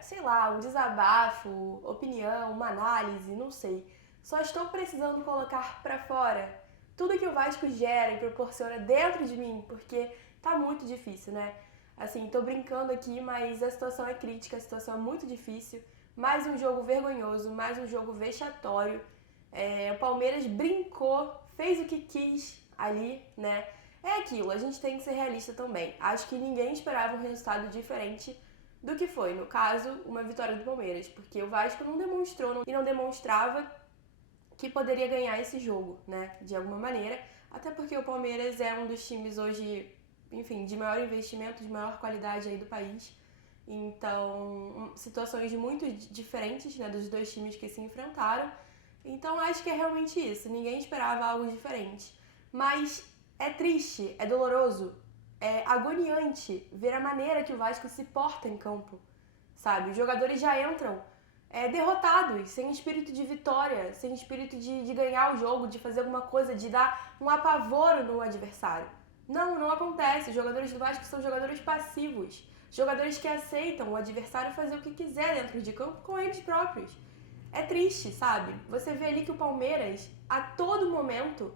sei lá, um desabafo, opinião, uma análise, não sei. Só estou precisando colocar pra fora tudo que o Vasco gera e proporciona dentro de mim, porque tá muito difícil, né? Assim, tô brincando aqui, mas a situação é crítica, a situação é muito difícil. Mais um jogo vergonhoso, mais um jogo vexatório. O Palmeiras brincou, fez o que quis ali, né? É aquilo, a gente tem que ser realista também. Acho que ninguém esperava um resultado diferente do que foi, no caso, uma vitória do Palmeiras, porque o Vasco não demonstrou e não demonstrava que poderia ganhar esse jogo, né, de alguma maneira, até porque o Palmeiras é um dos times hoje, enfim, de maior investimento, de maior qualidade aí do país. Então, situações muito diferentes, né, dos dois times que se enfrentaram. Então, acho que é realmente isso. Ninguém esperava algo diferente. Mas é triste, é doloroso, é agoniante ver a maneira que o Vasco se porta em campo, sabe? Os jogadores já entram derrotados, sem espírito de vitória, sem espírito de ganhar o jogo, de fazer alguma coisa, de dar um apavoro no adversário. Não acontece. Os jogadores do Vasco são jogadores passivos, jogadores que aceitam o adversário fazer o que quiser dentro de campo com eles próprios. É triste, sabe? Você vê ali que o Palmeiras, a todo momento,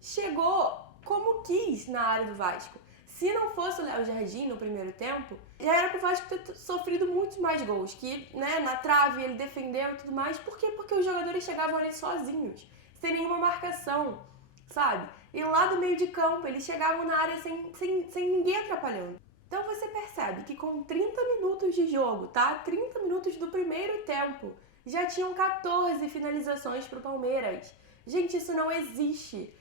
chegou como quis na área do Vasco. Se não fosse o Léo Jardim no primeiro tempo, já era pro Vasco ter sofrido muitos mais gols. Que, né, na trave ele defendeu e tudo mais. Por quê? Porque os jogadores chegavam ali sozinhos, sem nenhuma marcação, sabe? E lá do meio de campo, eles chegavam na área sem ninguém atrapalhando. Então você percebe que com 30 minutos de jogo, tá? 30 minutos do primeiro tempo, já tinham 14 finalizações pro Palmeiras. Gente, isso não existe.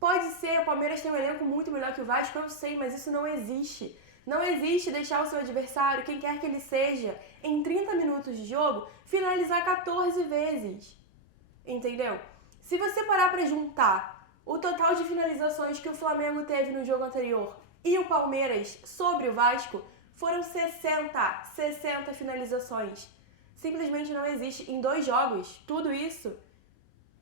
Pode ser, o Palmeiras tem um elenco muito melhor que o Vasco, eu sei, mas isso não existe. Não existe deixar o seu adversário, quem quer que ele seja, em 30 minutos de jogo, finalizar 14 vezes. Entendeu? Se você parar pra juntar o total de finalizações que o Flamengo teve no jogo anterior e o Palmeiras sobre o Vasco, foram 60 finalizações. Simplesmente não existe. Em 2 jogos, tudo isso.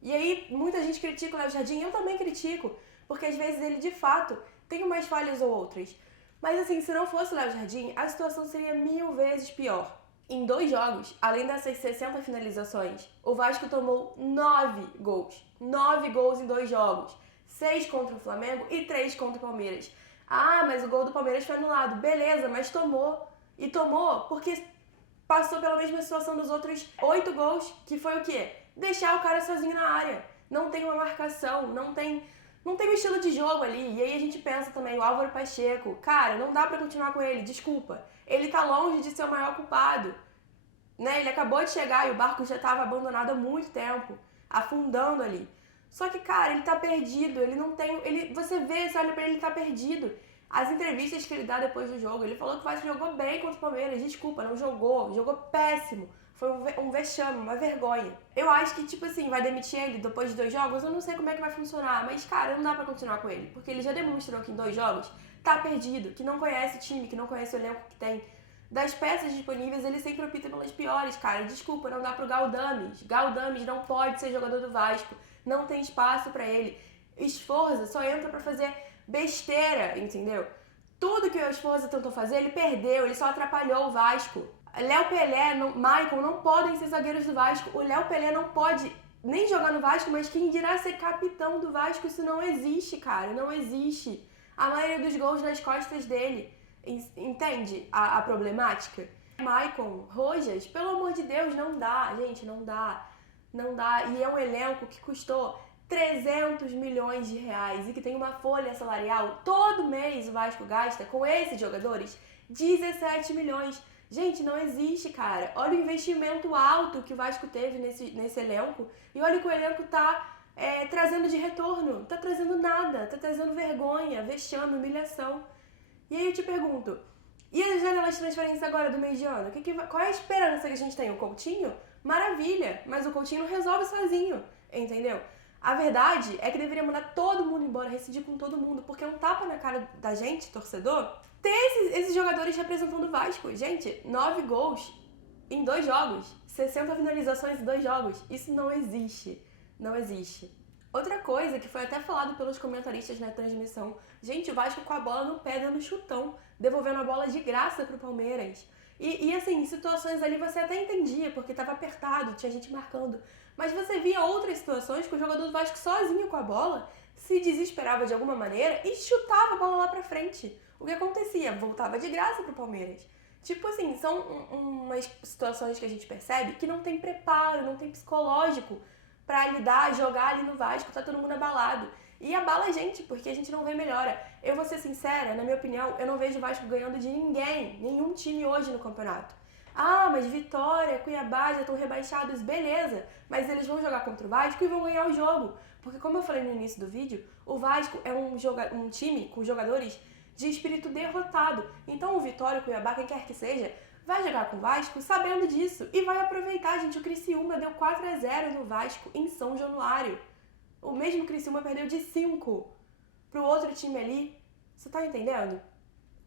E aí, muita gente critica o Léo Jardim, eu também critico, porque às vezes ele, de fato, tem umas falhas ou outras. Mas assim, se não fosse o Léo Jardim, a situação seria 1000 vezes pior. Em 2 jogos, além dessas 60 finalizações, o Vasco tomou 9 gols. 9 gols em 2 jogos. 6 contra o Flamengo e 3 contra o Palmeiras. Ah, mas o gol do Palmeiras foi anulado. Beleza, mas tomou. E tomou porque passou pela mesma situação dos outros 8 gols, que foi o quê? Deixar o cara sozinho na área. Não tem uma marcação, não tem um estilo de jogo ali. E aí a gente pensa também, o Álvaro Pacheco, cara, não dá pra continuar com ele, desculpa. Ele tá longe de ser o maior culpado. Né? Ele acabou de chegar e o barco já tava abandonado há muito tempo, afundando ali. Só que, cara, ele tá perdido, ele não tem... você vê, você olha pra ele, ele tá perdido. As entrevistas que ele dá depois do jogo, ele falou que o Vasco jogou bem contra o Palmeiras, desculpa, não jogou péssimo. Foi um vexame, uma vergonha. Eu acho que, tipo assim, vai demitir ele depois de 2 jogos? Eu não sei como é que vai funcionar, mas, cara, não dá pra continuar com ele. Porque ele já demonstrou que em 2 jogos tá perdido, que não conhece o time, que não conhece o elenco que tem. Das peças disponíveis, ele sempre opta pelas piores, cara. Desculpa, não dá pro Galdames. Galdames não pode ser jogador do Vasco. Não tem espaço pra ele. Sforza só entra pra fazer besteira, entendeu? Tudo que o Sforza tentou fazer, ele perdeu, ele só atrapalhou o Vasco. Léo Pelé, Maicon não podem ser zagueiros do Vasco. O Léo Pelé não pode nem jogar no Vasco, mas quem dirá ser capitão do Vasco? Isso não existe, cara, não existe. A maioria dos gols nas costas dele. Entende a problemática? Maicon, Rojas, pelo amor de Deus, não dá, gente, não dá. Não dá. E é um elenco que custou 300 milhões de reais e que tem uma folha salarial, todo mês o Vasco gasta com esses jogadores 17 milhões. Gente, não existe, cara. Olha o investimento alto que o Vasco teve nesse elenco e olha o que o elenco tá trazendo de retorno. Tá trazendo nada, tá trazendo vergonha, vexame, humilhação. E aí eu te pergunto, e as janelas de transferência agora do meio de ano? Qual é a esperança que a gente tem? O Coutinho? Maravilha, mas o Coutinho não resolve sozinho, entendeu? A verdade é que deveria mandar todo mundo embora, rescindir com todo mundo, porque é um tapa na cara da gente, torcedor, ter esses jogadores representando o Vasco. Gente, 9 gols em 2 jogos, 60 finalizações em 2 jogos, isso não existe, não existe. Outra coisa que foi até falado pelos comentaristas na transmissão, gente, o Vasco com a bola no pé dando chutão, devolvendo a bola de graça pro Palmeiras. E assim, situações ali você até entendia, porque tava apertado, tinha gente marcando. Mas você via outras situações que o jogador do Vasco sozinho com a bola se desesperava de alguma maneira e chutava a bola lá pra frente. O que acontecia? Voltava de graça pro Palmeiras. Tipo assim, são umas situações que a gente percebe que não tem preparo, não tem psicológico pra lidar, jogar ali no Vasco, tá todo mundo abalado. E abala a gente, porque a gente não vê melhora. Eu vou ser sincera, na minha opinião, eu não vejo o Vasco ganhando de ninguém, nenhum time hoje no campeonato. Ah, mas Vitória, Cuiabá já estão rebaixados, beleza. Mas eles vão jogar contra o Vasco e vão ganhar o jogo. Porque como eu falei no início do vídeo, o Vasco é um time com jogadores de espírito derrotado. Então o Vitória, o Cuiabá, quem quer que seja, vai jogar com o Vasco sabendo disso. E vai aproveitar, gente. O Criciúma deu 4-0 no Vasco em São Januário. O mesmo Criciúma perdeu de 5 pro outro time ali. Você tá entendendo?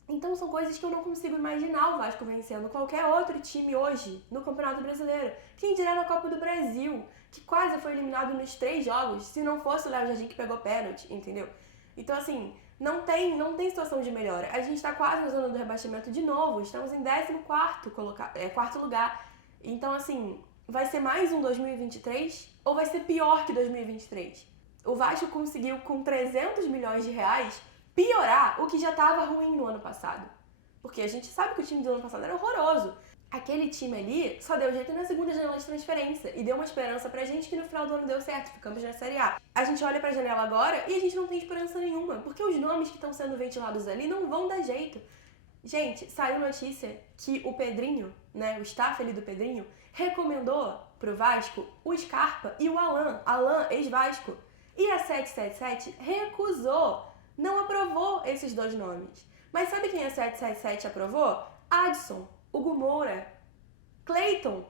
Então são coisas que eu não consigo imaginar o Vasco vencendo qualquer outro time hoje no Campeonato Brasileiro. Quem dirá na Copa do Brasil, que quase foi eliminado nos 3 jogos, se não fosse o Léo Jardim que pegou pênalti, entendeu? Então assim, não tem situação de melhora. A gente tá quase na zona do rebaixamento de novo, estamos em 14º lugar. Então assim, vai ser mais um 2023 ou vai ser pior que 2023? O Vasco conseguiu, com 300 milhões de reais, piorar o que já estava ruim no ano passado. Porque a gente sabe que o time do ano passado era horroroso. Aquele time ali só deu jeito na segunda janela de transferência e deu uma esperança pra gente que no final do ano deu certo, ficamos na Série A. A gente olha pra janela agora e a gente não tem esperança nenhuma, porque os nomes que estão sendo ventilados ali não vão dar jeito. Gente, saiu notícia que o Pedrinho, né, o staff ali do Pedrinho, recomendou pro Vasco o Scarpa e o Alan, ex-Vasco. E a 777 recusou, não aprovou esses 2 nomes. Mas sabe quem a 777 aprovou? Adson, Hugo Moura, Cleiton.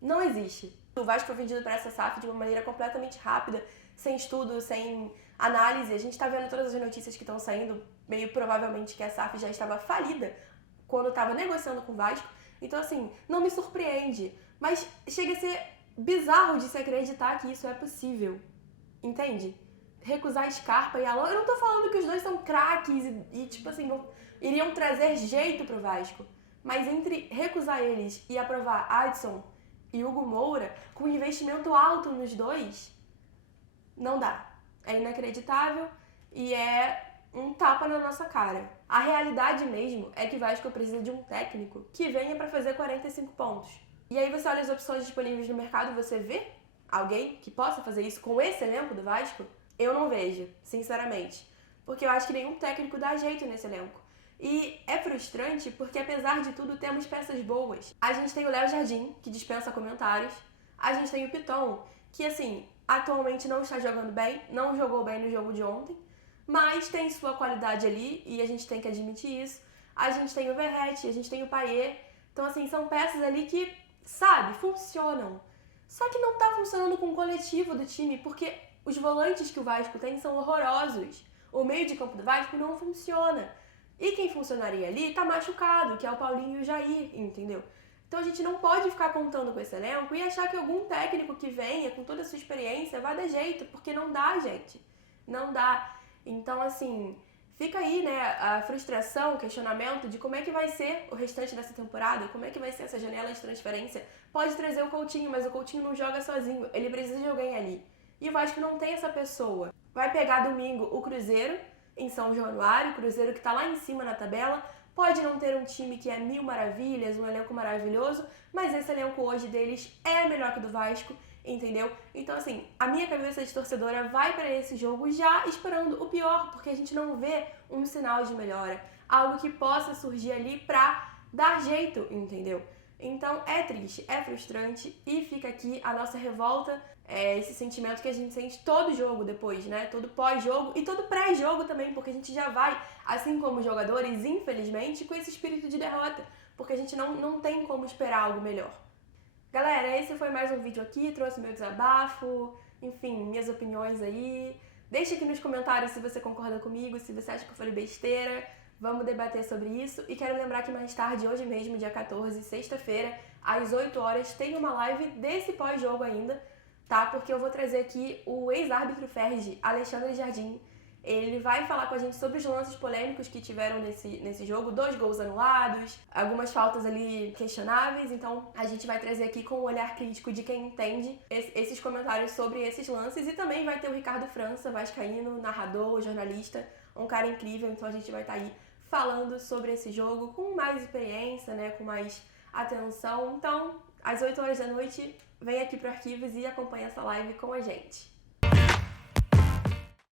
Não existe. O Vasco foi vendido para essa SAF de uma maneira completamente rápida, sem estudo, sem análise. A gente tá vendo todas as notícias que estão saindo, meio provavelmente que a SAF já estava falida quando estava negociando com o Vasco. Então assim, não me surpreende. Mas chega a ser bizarro de se acreditar que isso é possível. Entende? Recusar Scarpa e Alan. Eu não tô falando que os dois são craques e tipo assim, iriam trazer jeito pro Vasco. Mas entre recusar eles e aprovar Adson e Hugo Moura, com investimento alto nos dois, não dá. É inacreditável e é um tapa na nossa cara. A realidade mesmo é que o Vasco precisa de um técnico que venha pra fazer 45 pontos. E aí você olha as opções disponíveis no mercado e você vê alguém que possa fazer isso com esse elenco do Vasco? Eu não vejo, sinceramente. Porque eu acho que nenhum técnico dá jeito nesse elenco. E é frustrante porque, apesar de tudo, temos peças boas. A gente tem o Léo Jardim, que dispensa comentários. A gente tem o Piton, que, assim, atualmente não está jogando bem, não jogou bem no jogo de ontem, mas tem sua qualidade ali e a gente tem que admitir isso. A gente tem o Verratti, a gente tem o Payet. Então, assim, são peças ali que, sabe, funcionam. Só que não tá funcionando com o coletivo do time, porque os volantes que o Vasco tem são horrorosos. O meio de campo do Vasco não funciona. E quem funcionaria ali tá machucado, que é o Paulinho e o Jair, entendeu? Então a gente não pode ficar contando com esse elenco e achar que algum técnico que venha com toda a sua experiência vai dar jeito, porque não dá, gente. Não dá. Então, assim, fica aí, né, a frustração, o questionamento de como é que vai ser o restante dessa temporada, como é que vai ser essa janela de transferência. Pode trazer o Coutinho, mas o Coutinho não joga sozinho, ele precisa de alguém ali. E o Vasco não tem essa pessoa. Vai pegar domingo o Cruzeiro, em São Januário, o Cruzeiro que tá lá em cima na tabela. Pode não ter um time que é mil maravilhas, um elenco maravilhoso, mas esse elenco hoje deles é melhor que o do Vasco, entendeu? Então, assim, a minha cabeça de torcedora vai para esse jogo já esperando o pior, porque a gente não vê um sinal de melhora, algo que possa surgir ali pra dar jeito, entendeu? Então, é triste, é frustrante e fica aqui a nossa revolta, esse sentimento que a gente sente todo jogo depois, né? Todo pós-jogo e todo pré-jogo também, porque a gente já vai, assim como os jogadores, infelizmente, com esse espírito de derrota, porque a gente não tem como esperar algo melhor. Galera, esse foi mais um vídeo aqui, trouxe meu desabafo, enfim, minhas opiniões aí. Deixa aqui nos comentários se você concorda comigo, se você acha que eu falei besteira. Vamos debater sobre isso. E quero lembrar que mais tarde, hoje mesmo, dia 14, sexta-feira, às 8 horas, tem uma live desse pós-jogo ainda, tá? Porque eu vou trazer aqui o ex-árbitro Ferdi, Alexandre Jardim. Ele vai falar com a gente sobre os lances polêmicos que tiveram nesse jogo, 2 gols anulados, algumas faltas ali questionáveis, então a gente vai trazer aqui com o olhar crítico de quem entende esses comentários sobre esses lances, e também vai ter o Ricardo França, vascaíno, narrador, jornalista, um cara incrível, então a gente vai estar aí falando sobre esse jogo com mais experiência, né, com mais atenção. Então, às 8 horas da noite, vem aqui pro Arquivos e acompanha essa live com a gente.